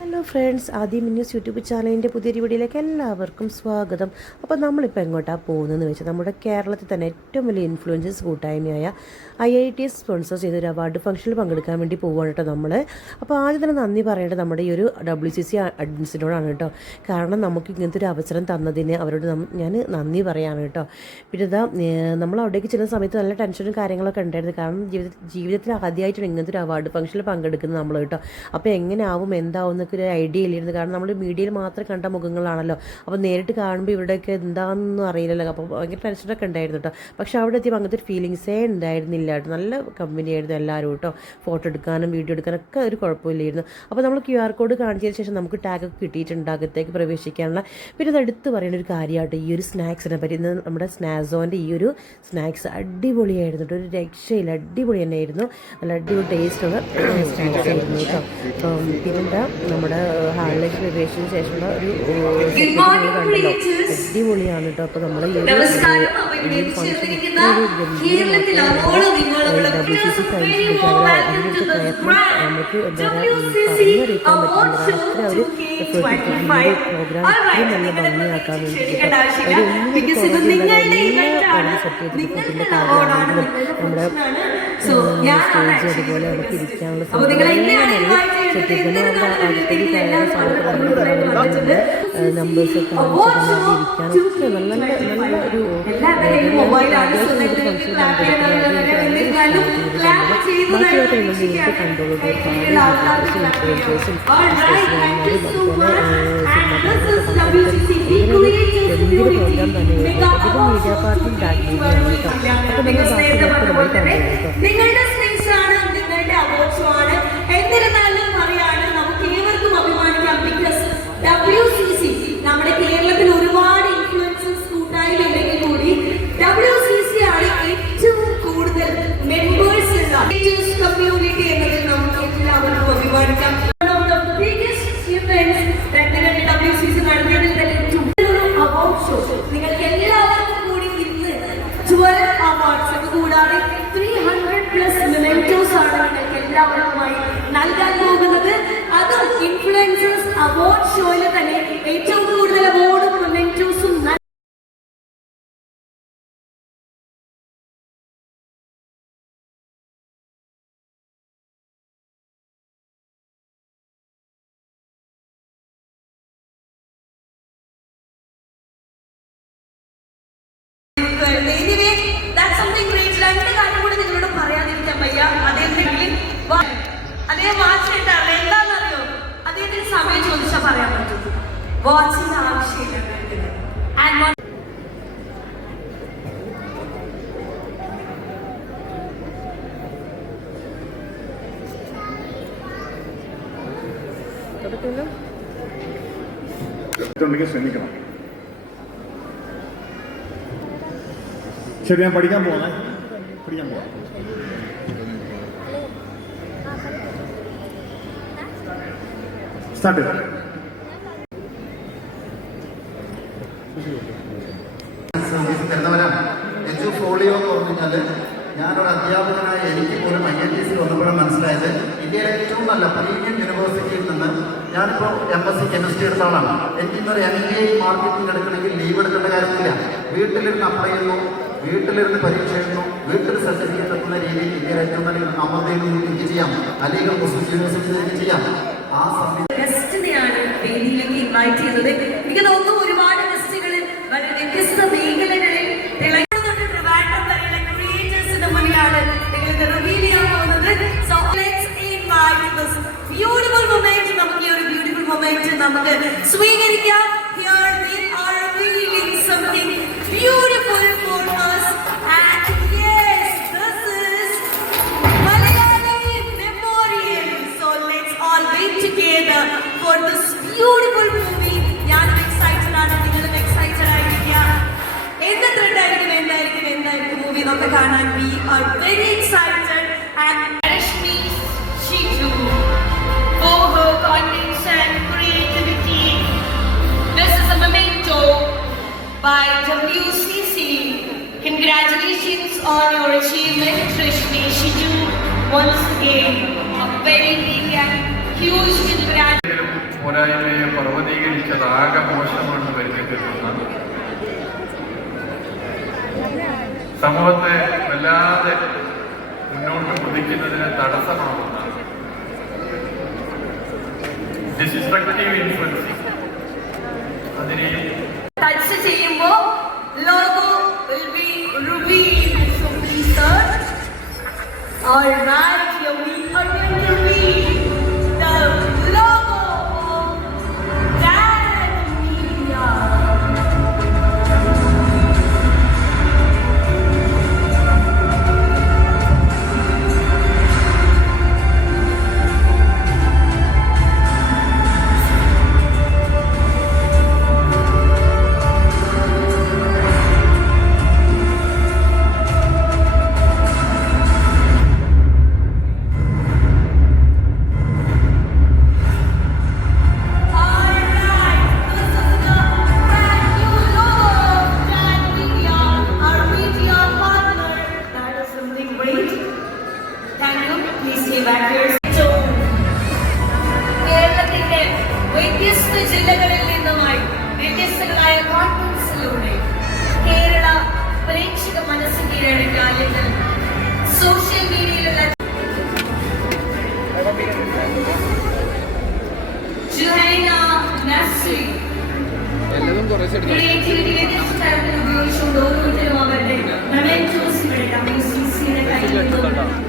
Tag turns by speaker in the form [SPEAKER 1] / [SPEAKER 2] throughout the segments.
[SPEAKER 1] Hello friends ആദ്യം news YouTube ചാനലിന്റെ പുതിയൊരു വീഡിയോയിലേക്ക് എല്ലാവർക്കും സ്വാഗതം. അപ്പോൾ നമ്മളിപ്പോൾ എങ്ങോട്ടാണ് പോകുന്നതെന്ന് വെച്ചാൽ നമ്മുടെ കേരളത്തിൽ തന്നെ ഏറ്റവും വലിയ ഇൻഫ്ലുവൻസസ് കൂട്ടായ്മയായ I I T S sponsor ചെയ്തൊരു അവാർഡ് ഫംഗ്ഷനിൽ പങ്കെടുക്കാൻ വേണ്ടി പോവുകയാണ് കേട്ടോ നമ്മൾ അപ്പോൾ ആദ്യം തന്നെ നന്ദി പറയേണ്ടത് നമ്മുടെ ഈ ഒരു ഡബ്ല്യു സി സി അഡ്മിൻസിനോടാണ് കേട്ടോ. കാരണം നമുക്ക് ഇങ്ങനത്തെ ഒരു അവസരം തന്നതിന് അവരോട് ഞാൻ നന്ദി പറയാണ് കേട്ടോ. പിന്നെ ഇതാ നമ്മൾ അവിടേക്ക് ചെല്ലുന്ന സമയത്ത് നല്ല ടെൻഷനും കാര്യങ്ങളൊക്കെ ഉണ്ടായിരുന്നു. കാരണം ജീവിത ജീവിതത്തിൽ ആദ്യമായിട്ടാണ് ഇങ്ങനത്തെ ഒരു അവാർഡ് ഫംഗ്ഷനിൽ പങ്കെടുക്കുന്നത് നമ്മൾ കേട്ടോ. അപ്പോൾ എങ്ങനെ ആവും എന്താവും എന്നൊക്കെ ഒരു ഐഡിയ ഇല്ലായിരുന്നു. കാരണം നമ്മൾ മീഡിയയിൽ മാത്രം കണ്ട മുഖങ്ങളാണല്ലോ. അപ്പോൾ നേരിട്ട് കാണുമ്പോൾ ഇവിടെയൊക്കെ എന്താണെന്നൊന്നും അറിയില്ലല്ലോ. അപ്പോൾ ഭയങ്കര ടെൻഷനൊക്കെ ഉണ്ടായിരുന്നു കേട്ടോ പക്ഷേ അവിടെ എത്തിയപ്പോൾ അങ്ങനത്തെ ഒരു ഫീലിങ്സേ ഉണ്ടായിരുന്നില്ല കേട്ടോ നല്ല കമ്പനി ആയിരുന്നു എല്ലാവരും കേട്ടോ ഫോട്ടോ എടുക്കാനും വീഡിയോ എടുക്കാനൊക്കെ ഒരു കുഴപ്പമില്ലായിരുന്നു. അപ്പോൾ നമ്മൾ ക്യു ആർ കോഡ് കാണിച്ചതിന് ശേഷം നമുക്ക് ടാഗ് ഒക്കെ കിട്ടിയിട്ടുണ്ട് അകത്തേക്ക് പ്രവേശിക്കാനുള്ള. പിന്നെ അത് എടുത്ത് പറയുന്ന ഒരു കാര്യമായിട്ട് ഈ ഒരു സ്നാക്സിനെ പറ്റി ഇന്ന് നമ്മുടെ സ്നാസോന്റെ ഈ ഒരു സ്നാക്സ് അടിപൊളിയായിരുന്നു ഒരു രക്ഷയില്ല. അടിപൊളി തന്നെയായിരുന്നു. നല്ല അടിപൊളി ടേസ്റ്റുള്ള സ്നാക്സ് ആയിരുന്നു കേട്ടോ പിന്നെന്താ? നമ്മുടെ ഹാളിലേക്ക് പ്രവേശിച്ചതിന് ശേഷമുള്ള ഒരു കണ്ടല്ലോ. അടിപൊളിയാണ് കേട്ടോ അപ്പോൾ നമ്മൾ ഈ ഒരു ഡബ്ല്യു സി സി പ്രയത്നം നമുക്ക് എന്താ
[SPEAKER 2] WCC
[SPEAKER 1] പറയുക
[SPEAKER 2] Award
[SPEAKER 1] പറഞ്ഞറിയിക്കാൻ
[SPEAKER 2] Show
[SPEAKER 1] അത്ര ഒരു എഫേർട്ട് ഈ ഒരു പ്രോഗ്രാം ഇത്രയും നല്ല ഭംഗിയാക്കാൻ വേണ്ടിയിട്ട് ഒരു ഒന്നിനും സെറ്റ് ചെയ്തിട്ട് ഫുഡിന്റെ കാര്യമാണെങ്കിലും നമ്മുടെ സ്റ്റേജ് അതുപോലെ നമുക്ക് ഇരിക്കാനുള്ള സൗകര്യം
[SPEAKER 2] invite ചെയ്യേണ്ടത്
[SPEAKER 1] സെറ്റ് ചെയ്തിട്ട് നമ്മുടെ അടുത്തേക്ക് കയറുന്ന സമയത്ത്
[SPEAKER 2] നമ്മൾ
[SPEAKER 1] നമ്പേഴ്സ് ഒക്കെ ഇരിക്കാനൊക്കെ നല്ല നല്ല ഒരു നിങ്ങൾ നേരിട്ട് കണ്ടോളൂ എന്തൊരു പ്രോഗ്രാം മീഡിയ പാർട്ടി അപ്പോൾ
[SPEAKER 2] നിങ്ങൾക്ക് എല്ലാവർക്കും കൂടി ഇന്ന് 12 അവാർഡ്സ് അത് കൂടാതെ 300 പ്ലസ് മെമെന്റോസ് ആണ് നിങ്ങൾക്ക് എല്ലാവർക്കുമായി നൽകാൻ പോകുന്നത്. അതും ഇൻഫ്ലുവൻസേഴ്സ് അവാർഡ് ഷോയിൽ തന്നെ ഏറ്റവും കൂടുതൽ അവാർഡും അദ്ദേഹം വാച്ച് ചെയ്തിട്ടാണ് എന്താണെന്നറിയോ? അദ്ദേഹത്തിന് സമയം ചോദിച്ചാൽ പറയാൻ പറ്റും. വാച്ചിന്റെ ആവശ്യമില്ല
[SPEAKER 3] ശ്രമിക്കണം. ശരി ഞാൻ പഠിക്കാൻ പോവാണേ പഠിക്കാൻ പോവാം സ്റ്റാർട്ട്
[SPEAKER 4] സർവീസ് തരുന്നവരാണ് എച്ച് ഫോളിയോ എന്ന് പറഞ്ഞു കഴിഞ്ഞാൽ ഞാനൊരു അധ്യാപകനായ എനിക്ക് പോലും ഐ എൻ ടി സി വന്നപ്പോഴും മനസ്സിലായത് ഇന്ത്യയിലെ ഏറ്റവും നല്ല പ്രീമിയം യൂണിവേഴ്സിറ്റിയിൽ നിന്ന് ഞാനിപ്പോൾ എം എസ് സി കെമിസ്ട്രി എടുത്ത ആളാണ്. എനിക്ക് ഇന്നൊരു എം ബി ഐ മാർക്കറ്റിംഗ് എടുക്കണമെങ്കിൽ ലീവ് എടുക്കേണ്ട കാര്യമില്ല. വീട്ടിലിരുന്ന് അപ്ലൈ ചെയ്യുന്നു. വീട്ടിലിരുന്ന് പരീക്ഷ എഴുതുന്നു. വീട്ടിൽ സർട്ടിഫിക്കറ്റ് എത്തുന്ന രീതിയിൽ ഇന്ത്യയിലെ ഏറ്റവും നല്ല അമൃതയിൽ നിന്ന് ചെയ്യാം. അല്ലെങ്കിൽ മുസ്ലിം യൂണിവേഴ്സിറ്റി ചെയ്യാം. ആ സമയത്ത്
[SPEAKER 2] ഗസ്റ്റിനെയാണ് വേദിയിലേക്ക് ഇൻവൈറ്റ് ചെയ്തത്. എനിക്ക് തോന്നുന്നു ഒരുപാട് ഗസ്റ്റുകൾ വളരെ വ്യത്യസ്ത മേഖലകളിൽ തിളങ്ങുന്നുണ്ട് ട്രിവാൻഡ്രം വരെയുള്ള ക്രിയേറ്റേഴ്സിന്റെ മുന്നിലാണ് നിങ്ങൾ ഇത് റിവീൽ ചെയ്യാൻ പോകുന്നത്. So let's invite this beautiful moment നമുക്ക് ഈ ഒരു ബ്യൂട്ടിഫുൾ മൊമെന്റ് നമുക്ക് സ്വീകരിക്കാം. Here they are revealing something beautiful for this beautiful movie. ഞാനും excited ആണ് നിങ്ങളും excited ആയിരിക്കുക എന്ത് thread ആയിരിക്കും എന്തായിരിക്കും എന്തായിരിക്കും മൂവി എന്നൊക്കെ കാണാൻ we are very excited and
[SPEAKER 5] Rashmi Shitu for her kindness and creativity. This is a memento by WCC. Congratulations on your achievement, Rashmi Shitu. Once again, a very big and huge congratulations. പോരായ്മയെ പർവതീകരിച്ചത് ആകെ മോശമാണ് പരിചയപ്പെടുത്തുന്ന സമൂഹത്തെ വല്ലാതെ മുന്നോട്ട് കുതിക്കുന്നതിന് തടസ്സമാവുന്ന destructive influence അതിനെ
[SPEAKER 2] ടച്ച് ചെയ്യുമ്പോൾ logo will be revealed. So please sir. We Please stay back here. So, കേരളത്തിന്റെ വ്യത്യസ്ത ജില്ലകളിൽ നിന്നുമായി വ്യത്യസ്തങ്ങളായ കോൺഫറൻസിലൂടെ കേരള പ്രേക്ഷക മനസ്സ് കീഴടക്കാൻ അല്ലെങ്കിൽ സോഷ്യൽ മീഡിയയിലുള്ള നസ്രി. ക്രിയേറ്റിവിറ്റിയെ തരത്തിൽ ഉപയോഗിച്ചുകൊണ്ട് ഓരോരുത്തരും അവരുടെ മെമെന്റോസുകളുടെ WCC-യുടെ കയ്യിൽ നിന്നും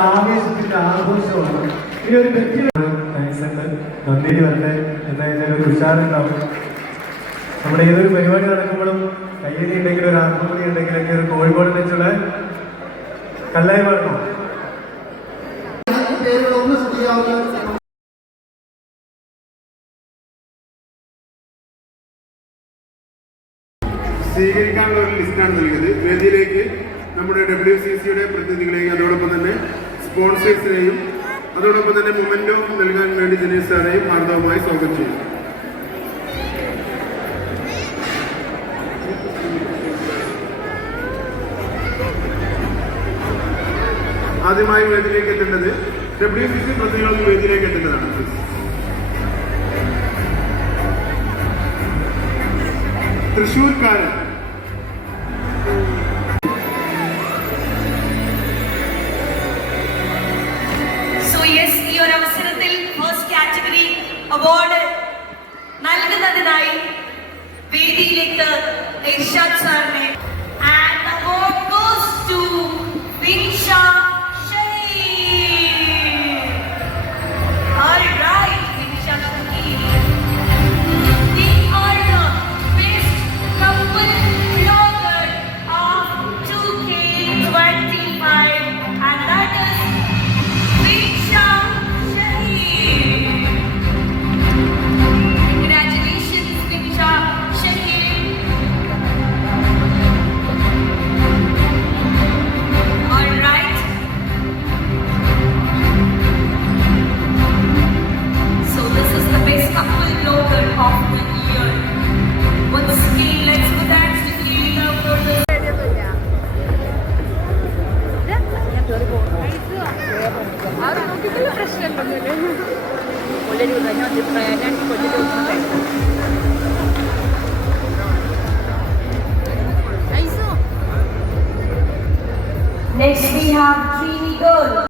[SPEAKER 6] അത് ആവേശത്തിന്റെ ആഘോഷമാണ്. ഇനി ഒരു വ്യക്തി വരട്ടെ ഒരു ഉഷാറുണ്ടാവും. നമ്മുടെ ഏതൊരു പരിപാടി നടക്കുമ്പോഴും കയ്യടി ഉണ്ടെങ്കിൽ ഒരു ആത്മകഥ ഉണ്ടെങ്കിൽ അല്ലെങ്കിൽ ഒരു കോഴിക്കോട് വെച്ചുള്ള കല്ലായി
[SPEAKER 4] വേണോ
[SPEAKER 7] സ്വീകരിക്കാനുള്ള ഒരു ലിസ്റ്റാണ് നൽകിയത്. വേദിയിലേക്ക് നമ്മുടെ ഡബ്ല്യു സി സിയുടെ പ്രതിനിധികളെയും അതോടൊപ്പം തന്നെ സ്പോൺസേഴ്സിനെയും അതോടൊപ്പം തന്നെ മൊമെന്റോ നൽകാൻ വേണ്ടി ജനീഷ് സാറേയും ഹാർദവുമായി സ്വാഗതം ചെയ്യും ആദ്യമായി വേദിയിലേക്ക് എത്തേണ്ടത് ഡബ്ല്യു സി സി പ്രതിനിധികൾ വേദിയിലേക്ക് എത്തേണ്ടതാണ്. തൃശ്ശൂർക്കാരൻ
[SPEAKER 2] അവാർഡ് നൽകുന്നതിനായി വേദിയിലേക്ക് ഇർഷാദ് സാറിനെ. ആൻഡ് അവാർഡ് ഗോസ് ടു വിൻഷ
[SPEAKER 7] കൊടുക്കൂ.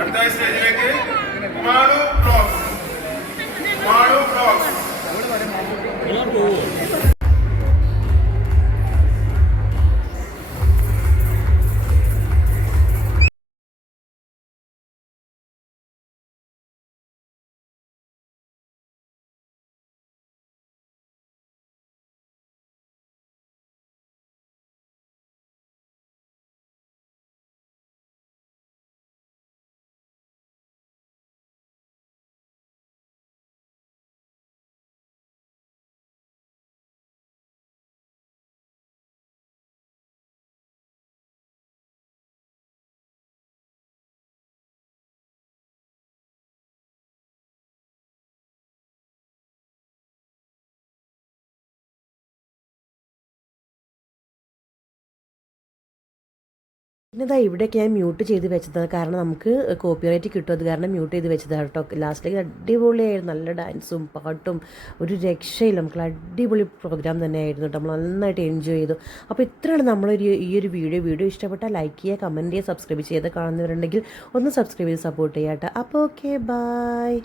[SPEAKER 7] അടുത്ത സ്റ്റേജിലേക്ക് മാളു
[SPEAKER 1] പിന്നെ ഇതാ ഇവിടെയൊക്കെ ഞാൻ മ്യൂട്ട് ചെയ്ത് വെച്ചതാണ്. കാരണം നമുക്ക് കോപ്പിറൈറ്റ് കിട്ടും. അത് കാരണം മ്യൂട്ട് ചെയ്ത് വെച്ചതാണ് കേട്ടോ. ലാസ്റ്റിലേക്ക് അടിപൊളിയായിരുന്നു. നല്ല ഡാൻസും പാട്ടും ഒരു രക്ഷയില്ല. നമുക്ക് അടിപൊളി പ്രോഗ്രാം തന്നെയായിരുന്നു കേട്ടോ. നമ്മൾ നന്നായിട്ട് എൻജോയ് ചെയ്തു. അപ്പോൾ ഇത്രയാണ് നമ്മളൊരു ഈ ഒരു വീഡിയോ വീഡിയോ ഇഷ്ടപ്പെട്ടാൽ ലൈക്ക് ചെയ്യുക കമന്റ് ചെയ്യുക സബ്സ്ക്രൈബ് ചെയ്ത് കാണുന്നവരുണ്ടെങ്കിൽ ഒന്ന് സബ്സ്ക്രൈബ് ചെയ്ത് സപ്പോർട്ട് ചെയ്യാം കേട്ടോ. അപ്പോൾ ഓക്കെ ബായ്